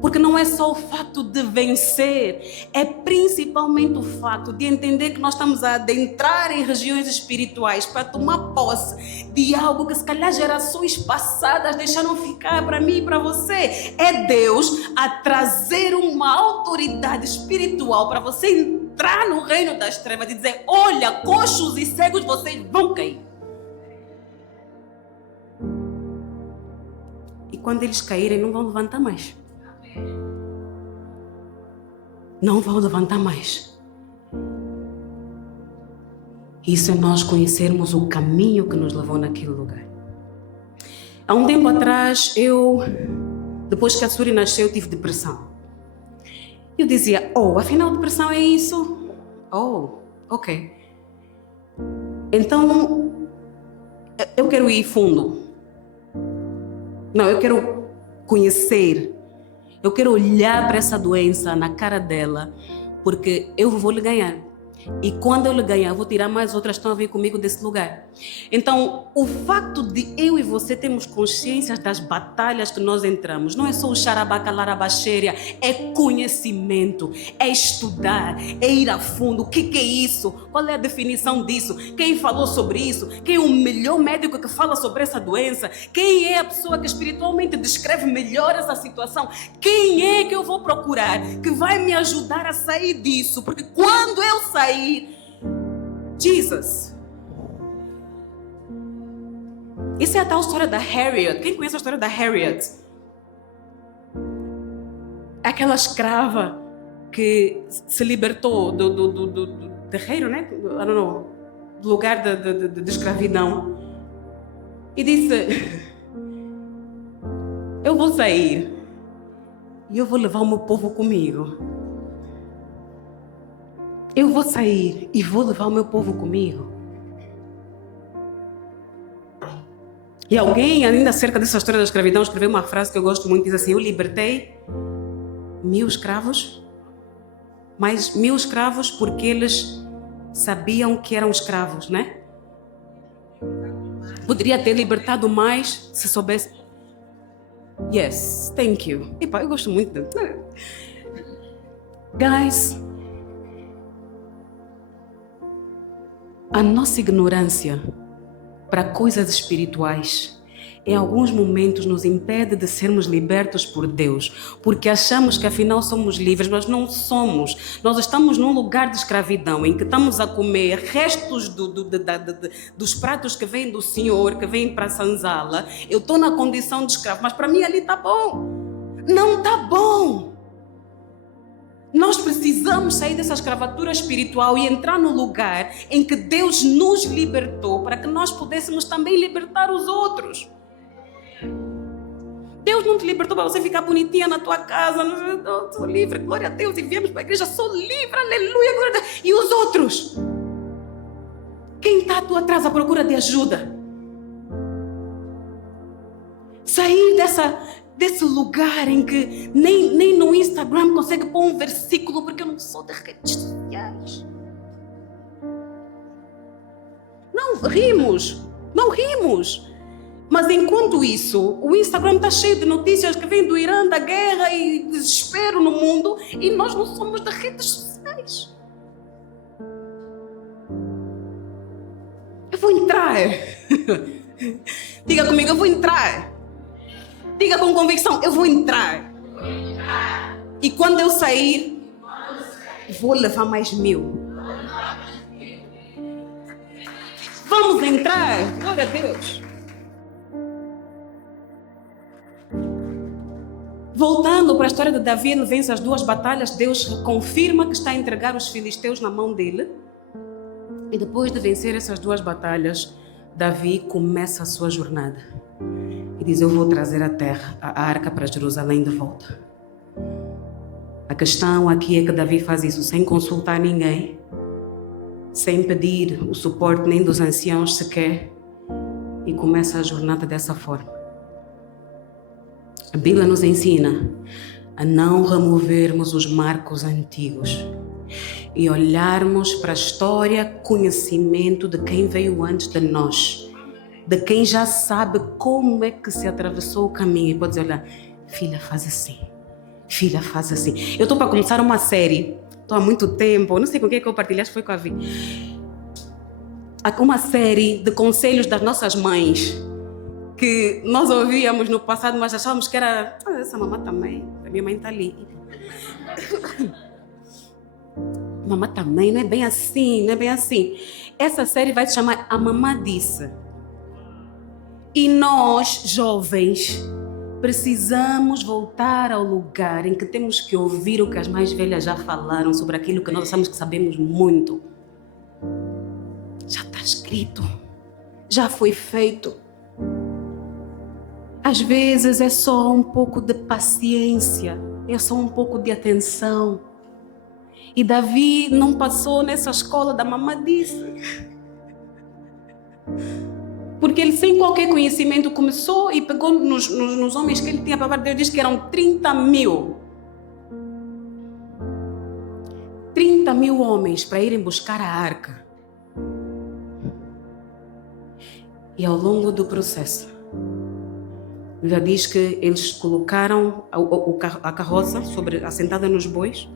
Porque não é só o fato de vencer, é principalmente o fato de entender que nós estamos a adentrar em regiões espirituais para tomar posse de algo que se calhar gerações passadas deixaram ficar para mim e para você. É Deus a trazer uma autoridade espiritual para você entrar no reino das trevas e dizer: olha, coxos e cegos, vocês vão cair. E quando eles caírem, não vão levantar mais. Não vão levantar mais. Isso é nós conhecermos o caminho que nos levou naquele lugar. Há um tempo atrás, depois que a Suri nasceu, eu tive depressão. Eu dizia: afinal depressão é isso? Ok. Então, eu quero ir fundo. Não, eu quero conhecer. Eu quero olhar para essa doença na cara dela, porque eu vou lhe ganhar. E quando eu lhe ganhar, eu vou tirar mais outras que estão a vir comigo desse lugar. Então, o facto de eu e você termos consciência das batalhas que nós entramos, não é só o xarabacalarabachêria, é conhecimento, é estudar, é ir a fundo. O que é isso? Qual é a definição disso? Quem falou sobre isso? Quem é o melhor médico que fala sobre essa doença? Quem é a pessoa que espiritualmente descreve melhor essa situação? Quem é que eu vou procurar que vai me ajudar a sair disso? Porque quando eu sair, Jesus. Essa é a tal história da Harriet. Quem conhece a história da Harriet? Aquela escrava que se libertou do terreiro, né? Do lugar de escravidão. E disse: eu vou sair e eu vou levar o meu povo comigo. Eu vou sair e vou levar o meu povo comigo. E alguém, ainda acerca dessa história da escravidão, escreveu uma frase que eu gosto muito, diz assim: eu libertei 1000 escravos, mas 1000 escravos porque eles sabiam que eram escravos, né? Poderia ter libertado mais se soubesse. Yes, thank you. Epa, eu gosto muito de... Guys, a nossa ignorância para coisas espirituais em alguns momentos nos impede de sermos libertos por Deus, porque achamos que afinal somos livres, mas não somos. Nós estamos num lugar de escravidão em que estamos a comer restos dos pratos que vêm do Senhor, que vêm para a senzala. Eu estou na condição de escravo, mas para mim ali está bom. Não está bom. Nós precisamos sair dessa escravatura espiritual e entrar no lugar em que Deus nos libertou para que nós pudéssemos também libertar os outros. Deus não te libertou para você ficar bonitinha na tua casa. Eu sou livre, glória a Deus. E viemos para a igreja, sou livre, aleluia, glória a Deus. E os outros? Quem está à tua atrás à procura de ajuda? Sair desse lugar em que nem no Instagram consegue pôr um versículo, porque eu não sou de redes sociais. Não rimos. Mas enquanto isso, o Instagram está cheio de notícias que vêm do Irã, da guerra e desespero no mundo, e nós não somos de redes sociais. Eu vou entrar. Diga comigo, eu vou entrar. Diga com convicção, eu vou entrar. E quando eu sair, vou levar mais 1000. Vamos entrar. Glória a Deus. Voltando para a história de Davi, ele vence as 2 batalhas. Deus confirma que está a entregar os filisteus na mão dele. E depois de vencer essas 2 batalhas, Davi começa a sua jornada. E diz: eu vou trazer a arca para Jerusalém de volta. A questão aqui é que Davi faz isso sem consultar ninguém, sem pedir o suporte nem dos anciãos sequer, e começa a jornada dessa forma. A Bíblia nos ensina a não removermos os marcos antigos. e olharmos para a história, conhecimento de quem veio antes de nós, de quem já sabe como é que se atravessou o caminho e pode dizer, olha, filha, faz assim, filha, faz assim. Eu estou para começar uma série, estou há muito tempo, não sei com quem é que eu partilhei, acho que foi com a Vi. Uma série de conselhos das nossas mães, que nós ouvíamos no passado, mas achávamos que era, essa mamãe também, a minha mãe está ali. Mamãe também, não é bem assim, não é bem assim. Essa série vai se chamar A Mamã Disse. E nós, jovens, precisamos voltar ao lugar em que temos que ouvir o que as mais velhas já falaram sobre aquilo que nós achamos que sabemos muito. Já está escrito, já foi feito. Às vezes é só um pouco de paciência, é só um pouco de atenção. E Davi não passou nessa escola da mamã disse. Porque ele, sem qualquer conhecimento, começou e pegou nos homens que ele tinha. A palavra de Deus diz que eram 30 mil. 30 mil homens para irem buscar a arca. E ao longo do processo, já diz que eles colocaram a carroça assentada nos bois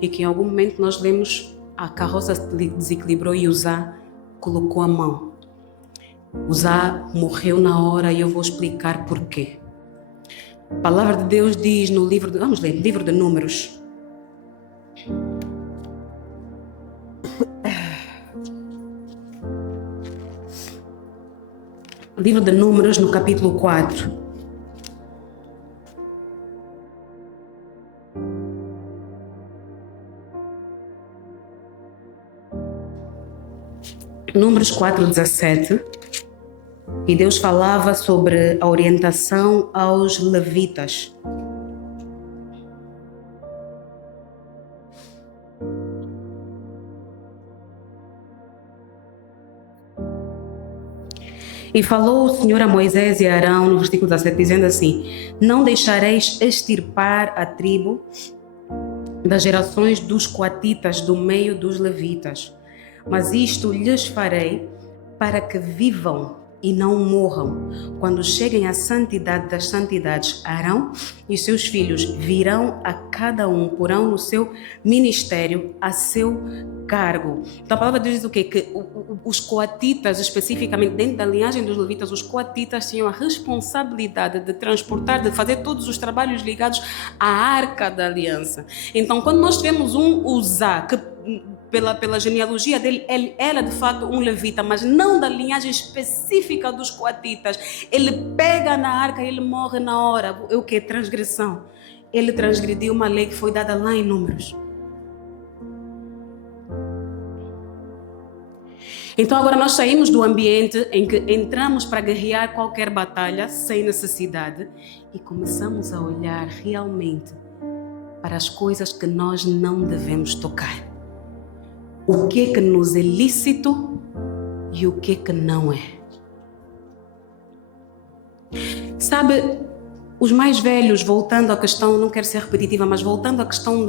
e que em algum momento nós lemos a carroça desequilibrou e Uzá colocou a mão. Uzá morreu na hora e eu vou explicar porquê. A palavra de Deus diz no livro de Números. Livro de Números, no capítulo 4. Números 4:17. E Deus falava sobre a orientação aos levitas. E falou o Senhor a Moisés e a Arão, no versículo 17, dizendo assim: não deixareis extirpar a tribo das gerações dos coatitas do meio dos levitas, mas isto lhes farei para que vivam e não morram. Quando cheguem à santidade das santidades, Arão e seus filhos virão a cada um, porão no seu ministério, a seu cargo. Então a palavra de Deus diz o quê? Que os coatitas, especificamente dentro da linhagem dos levitas, os coatitas tinham a responsabilidade de transportar, de fazer todos os trabalhos ligados à arca da aliança. Então quando nós tivemos um Uzá, que pela genealogia dele, ele era de fato um levita, mas não da linhagem específica dos coatitas. Ele pega na arca e ele morre na hora. O que? Transgressão. Ele transgrediu uma lei que foi dada lá em Números. Então agora nós saímos do ambiente em que entramos para guerrear qualquer batalha sem necessidade e começamos a olhar realmente para as coisas que nós não devemos tocar. O que é que nos é lícito e o que é que não é. Sabe, os mais velhos, voltando à questão, não quero ser repetitiva, mas voltando à questão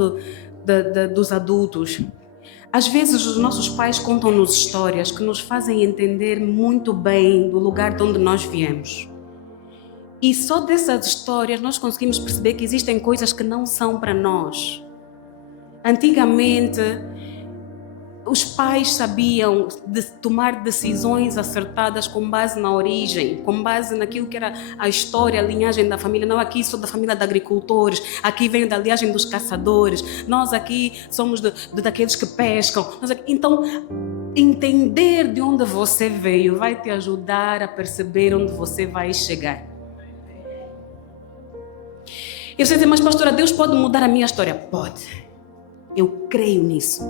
dos adultos, às vezes os nossos pais contam-nos histórias que nos fazem entender muito bem do lugar de onde nós viemos. E só dessas histórias nós conseguimos perceber que existem coisas que não são para nós. Antigamente, os pais sabiam de tomar decisões acertadas com base na origem, com base naquilo que era a história, a linhagem da família. Não, aqui sou da família de agricultores, aqui venho da linhagem dos caçadores, nós aqui somos daqueles que pescam. Então, entender de onde você veio vai te ajudar a perceber onde você vai chegar. E você diz, mas pastora, Deus pode mudar a minha história? Pode. Eu creio nisso,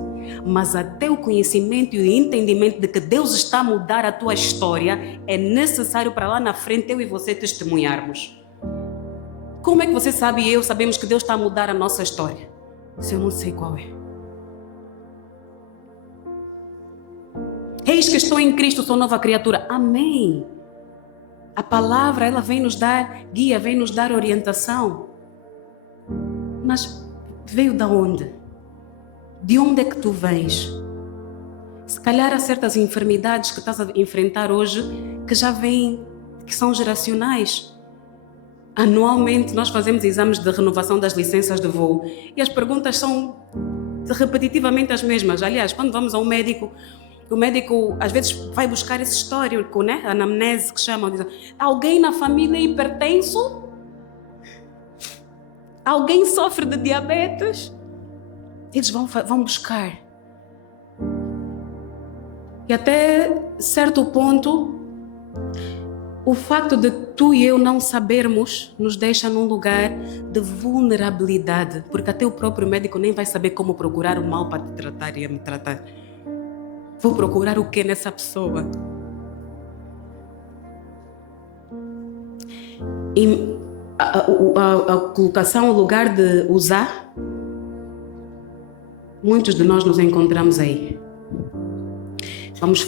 mas até o conhecimento e o entendimento de que Deus está a mudar a tua história é necessário para lá na frente eu e você testemunharmos. Como é que você sabe e eu sabemos que Deus está a mudar a nossa história? Se eu não sei qual é. Eis que estou em Cristo, sou nova criatura. Amém. A palavra, ela vem nos dar guia, vem nos dar orientação. Mas veio da onde? De onde é que tu vens? Se calhar há certas enfermidades que estás a enfrentar hoje que já vêm, que são geracionais. Anualmente nós fazemos exames de renovação das licenças de voo e as perguntas são repetitivamente as mesmas. Aliás, quando vamos ao médico, o médico às vezes vai buscar esse histórico, né? A anamnese que chamam. Diz, alguém na família é hipertenso? Alguém sofre de diabetes? Eles vão buscar. E até certo ponto, o facto de tu e eu não sabermos nos deixa num lugar de vulnerabilidade, porque até o próprio médico nem vai saber como procurar o mal para te tratar e a me tratar. Vou procurar o que nessa pessoa? E a colocação, o lugar de usar, muitos de nós nos encontramos aí. Vamos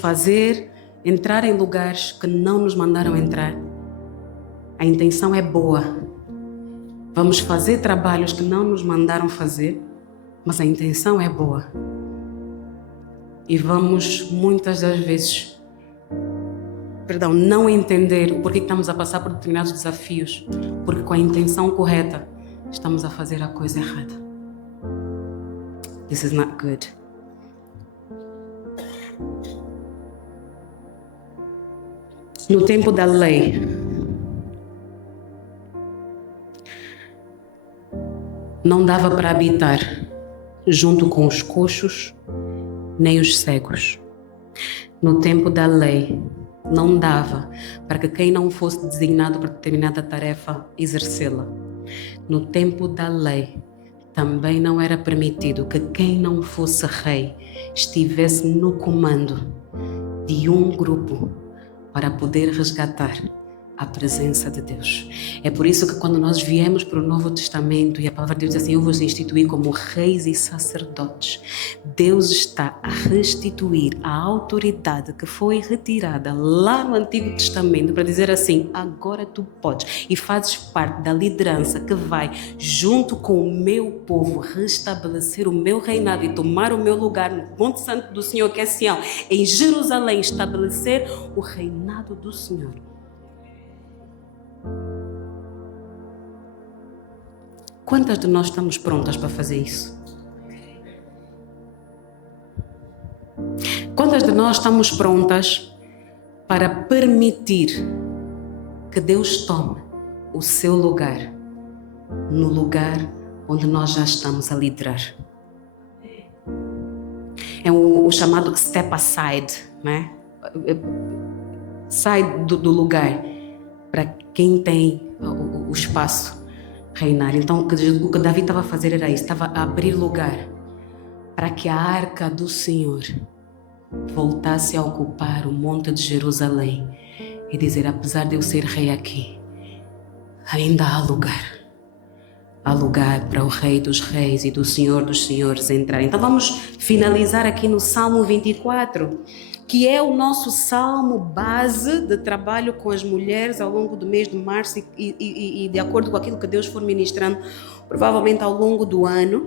entrar em lugares que não nos mandaram entrar. A intenção é boa. Vamos fazer trabalhos que não nos mandaram fazer, mas a intenção é boa. E vamos, muitas das vezes, não entender o porquê que estamos a passar por determinados desafios, porque com a intenção correta estamos a fazer a coisa errada. This is not good. No tempo da lei, não dava para habitar junto com os coxos nem os cegos. No tempo da lei, não dava para que quem não fosse designado para determinada tarefa exercê-la. No tempo da lei, também não era permitido que quem não fosse rei estivesse no comando de um grupo para poder resgatar a presença de Deus. É por isso que quando nós viemos para o Novo Testamento e a palavra de Deus diz assim, eu vos instituí como reis e sacerdotes, Deus está a restituir a autoridade que foi retirada lá no Antigo Testamento para dizer assim, agora tu podes e fazes parte da liderança que vai junto com o meu povo restabelecer o meu reinado e tomar o meu lugar no Monte Santo do Senhor, que é Sião, em Jerusalém, estabelecer o reinado do Senhor. Quantas de nós estamos prontas para fazer isso? Quantas de nós estamos prontas para permitir que Deus tome o seu lugar no lugar onde nós já estamos a liderar? É o chamado step aside, né? Sai do lugar para quem tem o espaço reinar. Então o que Davi estava a fazer era isso, estava a abrir lugar para que a arca do Senhor voltasse a ocupar o monte de Jerusalém e dizer, apesar de eu ser rei aqui, ainda há lugar para o Rei dos Reis e do Senhor dos Senhores entrar. Então vamos finalizar aqui no Salmo 24, que é o nosso salmo base de trabalho com as mulheres ao longo do mês de março e de acordo com aquilo que Deus for ministrando, provavelmente ao longo do ano.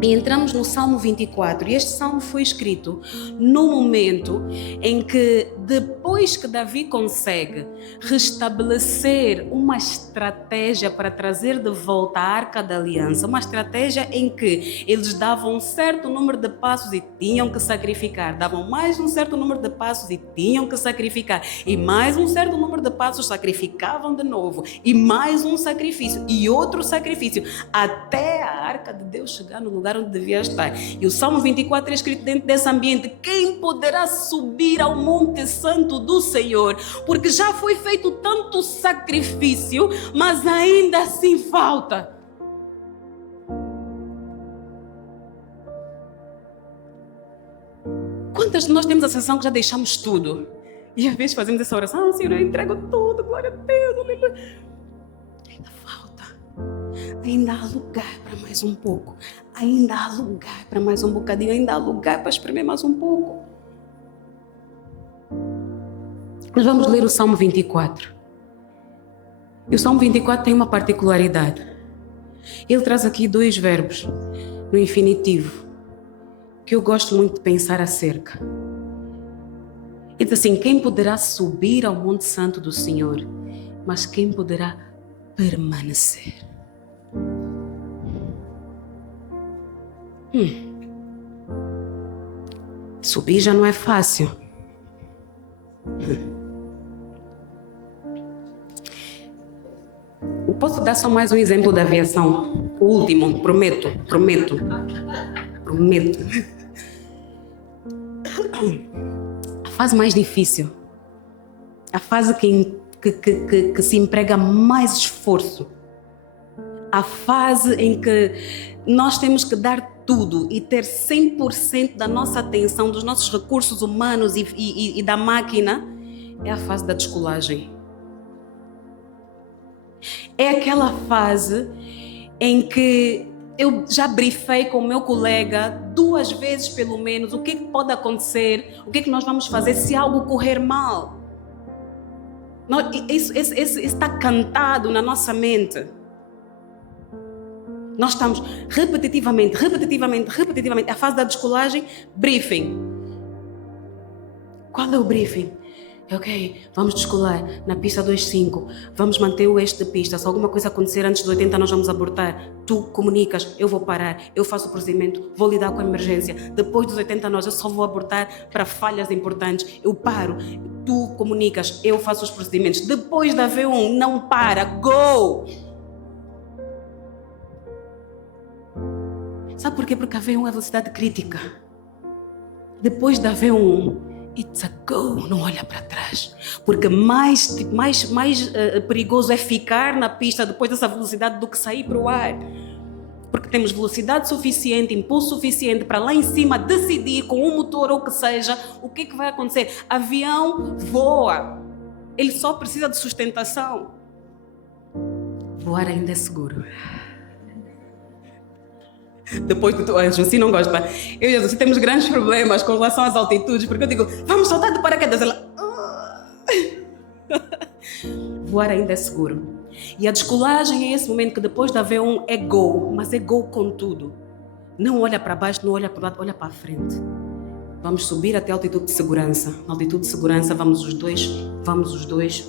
E entramos no Salmo 24, e este salmo foi escrito no momento em que, depois que Davi consegue restabelecer uma estratégia para trazer de volta a Arca da Aliança, uma estratégia em que eles davam um certo número de passos e tinham que sacrificar, davam mais um certo número de passos e tinham que sacrificar, e mais um certo número de passos sacrificavam de novo, e mais um sacrifício, e outro sacrifício, até a Arca de Deus chegar no lugar onde devia estar. E o Salmo 24 é escrito dentro desse ambiente. Quem poderá subir ao Monte Santo do Senhor? Porque já foi feito tanto sacrifício, mas ainda assim falta. Quantas de nós temos a sensação que já deixamos tudo? E às vezes fazemos essa oração, Senhor, eu entrego tudo, glória a Deus, aleluia. Ainda falta. Ainda há lugar para mais um pouco. Ainda há lugar para mais um bocadinho. Ainda há lugar para espremer mais um pouco. Nós vamos ler o Salmo 24. E o Salmo 24 tem uma particularidade. Ele traz aqui dois verbos no infinitivo. que eu gosto muito de pensar acerca. E diz assim: quem poderá subir ao Monte Santo do Senhor, mas quem poderá permanecer? Subir já não é fácil. Eu posso dar só mais um exemplo da aviação? O último, prometo. A fase mais difícil, a fase que se emprega mais esforço, a fase em que nós temos que dar tudo e ter 100% da nossa atenção, dos nossos recursos humanos e da máquina, é a fase da descolagem. É aquela fase em que eu já briefei com o meu colega 2 vezes pelo menos o que pode acontecer, o que nós vamos fazer se algo correr mal. Isso está cantado na nossa mente. Nós estamos repetitivamente, a fase da descolagem, briefing. Qual é o briefing? Ok, vamos descolar na pista 25, vamos manter o eixo de pista. Se alguma coisa acontecer antes de 80, nós vamos abortar. Tu comunicas, eu vou parar, eu faço o procedimento, vou lidar com a emergência. Depois dos 80 nós, eu só vou abortar para falhas importantes. Eu paro, tu comunicas, eu faço os procedimentos. Depois da V1, não para, go! Sabe por quê? Porque a V1 é a velocidade crítica. Depois da V1, it's a go, não olha para trás. Porque mais perigoso é ficar na pista depois dessa velocidade do que sair para o ar. Porque temos velocidade suficiente, impulso suficiente para lá em cima decidir com um motor ou o que seja, o que vai acontecer. Avião voa. Ele só precisa de sustentação. Voar ainda é seguro. Depois do a Jussi não gosta. Eu e a Jussi temos grandes problemas com relação às altitudes, porque eu digo, vamos soltar de paraquedas. Ela... Voar ainda é seguro. E a descolagem é esse momento que depois da V1 é go, mas é go com tudo. Não olha para baixo, não olha para o lado, olha para a frente. Vamos subir até a altitude de segurança. Na altitude de segurança vamos os dois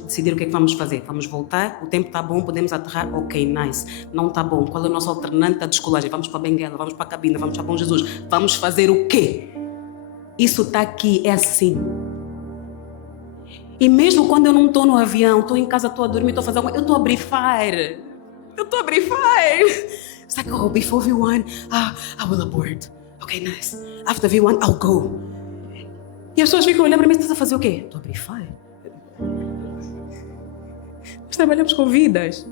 decidir o que é que vamos fazer. Vamos voltar, o tempo está bom, podemos aterrar, ok, nice. Não está bom, qual é o nosso alternante da descolagem? Vamos para a Benguela, vamos para a cabina, vamos para Bom Jesus. Vamos fazer o quê? Isso está aqui, é assim. E mesmo quando eu não estou no avião, estou em casa, estou a dormir, estou a fazer alguma coisa, eu estou a briefar. It's like, oh, before V1, I will abort. Ok, nice. After V1, I'll go. E as pessoas ficam olhando para mim, estás a fazer o quê? Estou a briefar. Nós trabalhamos com vidas.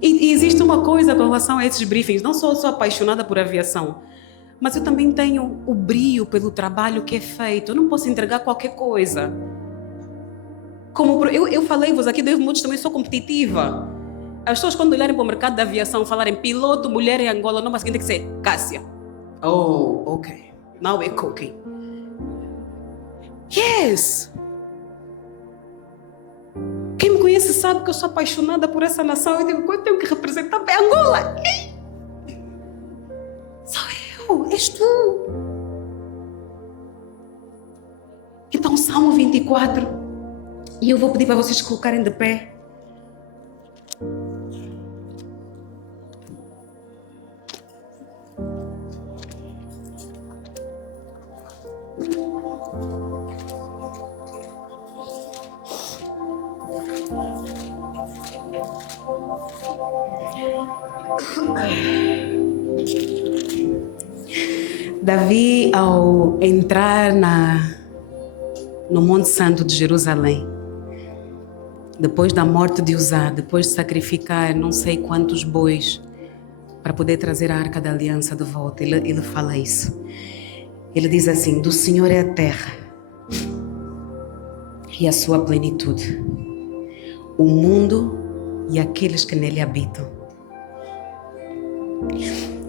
E existe uma coisa com relação a esses briefings. Não sou apaixonada por aviação, mas eu também tenho o brio pelo trabalho que é feito. Eu não posso entregar qualquer coisa. Como eu falei-vos aqui, desde muitos também sou competitiva. As pessoas quando olharem para o mercado da aviação, falarem piloto, mulher em Angola, não, mas tem que ser Cássia. Oh, okay. Now we're cooking. Yes! Quem me conhece sabe que eu sou apaixonada por essa nação. Eu digo, eu tenho que representar bem Angola. Sou eu, és tu. Então, Salmo 24. E eu vou pedir para vocês colocarem de pé. Davi, ao entrar no Monte Santo de Jerusalém, depois da morte de Uzá, depois de sacrificar não sei quantos bois para poder trazer a Arca da Aliança de volta, ele fala isso. Ele diz assim, do Senhor é a terra e a sua plenitude, o mundo e aqueles que nele habitam.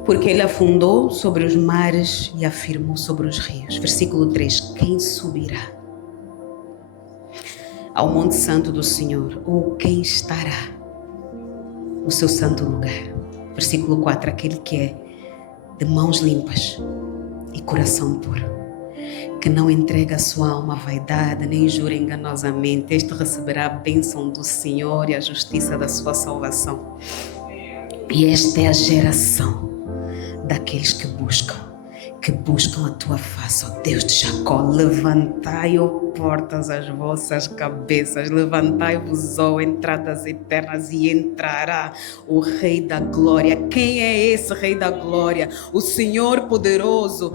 Porque ele afundou sobre os mares e afirmou sobre os rios. Versículo 3. Quem subirá ao Monte Santo do Senhor? Ou quem estará no seu santo lugar? Versículo 4. Aquele que é de mãos limpas e coração puro, que não entrega a sua alma à vaidade, nem jura enganosamente. Este receberá a bênção do Senhor e a justiça da sua salvação. E esta é a geração daqueles que buscam a tua face, ó Deus de Jacó. Levantai, ó portas, as vossas cabeças, levantai-vos, ó entradas eternas, e entrará o Rei da Glória. Quem é esse Rei da Glória? O Senhor poderoso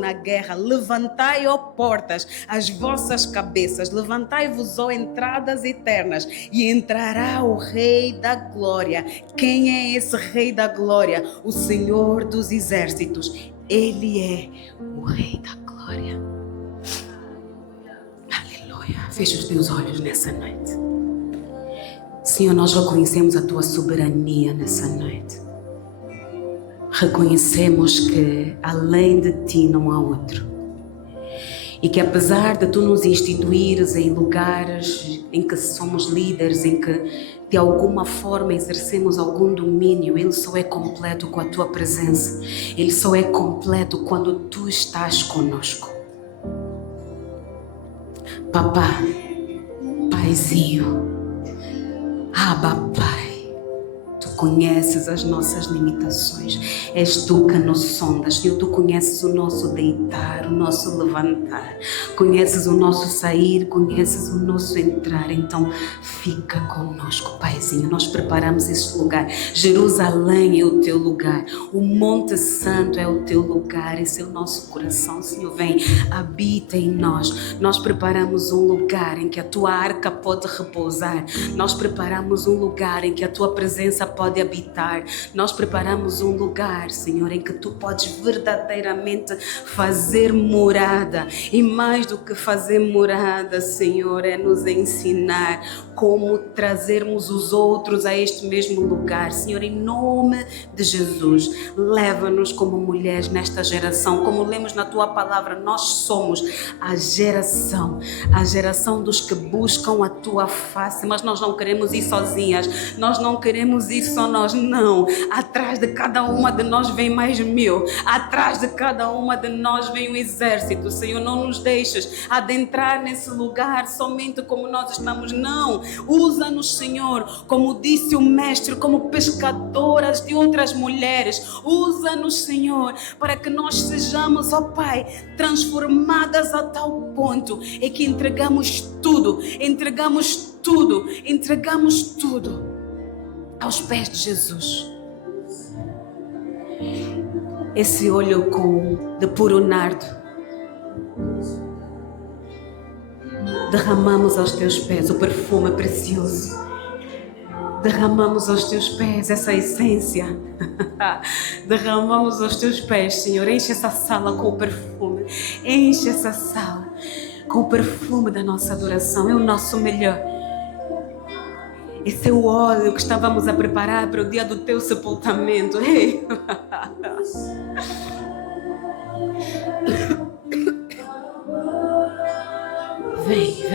na guerra. Levantai, ó portas, as vossas cabeças, levantai-vos, ó entradas eternas, e entrará o Rei da Glória. Quem é esse Rei da Glória? O Senhor dos exércitos. Ele é o Rei da Glória. Aleluia. Fecha os teus olhos nessa noite. Senhor, nós reconhecemos a tua soberania nessa noite. Reconhecemos que além de ti não há outro. E que apesar de tu nos instituires em lugares em que somos líderes, em que de alguma forma exercemos algum domínio, ele só é completo com a tua presença. Ele só é completo quando tu estás conosco. Papá, Paizinho, Abba, Pai, tu conheces as nossas limitações. És tu que nos sondas, Senhor. Tu conheces o nosso deitar, o nosso levantar. Conheces o nosso sair, conheces o nosso entrar. Então, fica conosco, Paizinho. Nós preparamos este lugar. Jerusalém é o teu lugar. O Monte Santo é o teu lugar. Esse é o nosso coração, Senhor. Vem, habita em nós. Nós preparamos um lugar em que a tua arca pode repousar. Nós preparamos um lugar em que a tua presença pode habitar. Nós preparamos um lugar, Senhor, em que tu podes verdadeiramente fazer morada. E mais do que fazer morada, Senhor, é nos ensinar como trazermos os outros a este mesmo lugar. Senhor, em nome de Jesus, leva-nos como mulheres nesta geração. Como lemos na tua palavra, nós somos a geração dos que buscam a tua face. Mas nós não queremos ir sozinhas, nós não queremos ir só nós, não. Atrás de cada uma de nós vem mais 1000, atrás de cada uma de nós vem um exército. Senhor, não nos deixes adentrar nesse lugar somente como nós estamos, não. Usa-nos, Senhor, como disse o Mestre, como pescadoras de outras mulheres. Usa-nos, Senhor, para que nós sejamos, ó Pai, transformadas a tal ponto em que entregamos tudo aos pés de Jesus. Esse óleo de puro nardo derramamos aos teus pés, o perfume precioso. Derramamos aos teus pés essa essência. Derramamos aos teus pés, Senhor. Enche essa sala com o perfume. Enche essa sala com o perfume da nossa adoração. É o nosso melhor. Esse é o óleo que estávamos a preparar para o dia do teu sepultamento. Ei. Vem.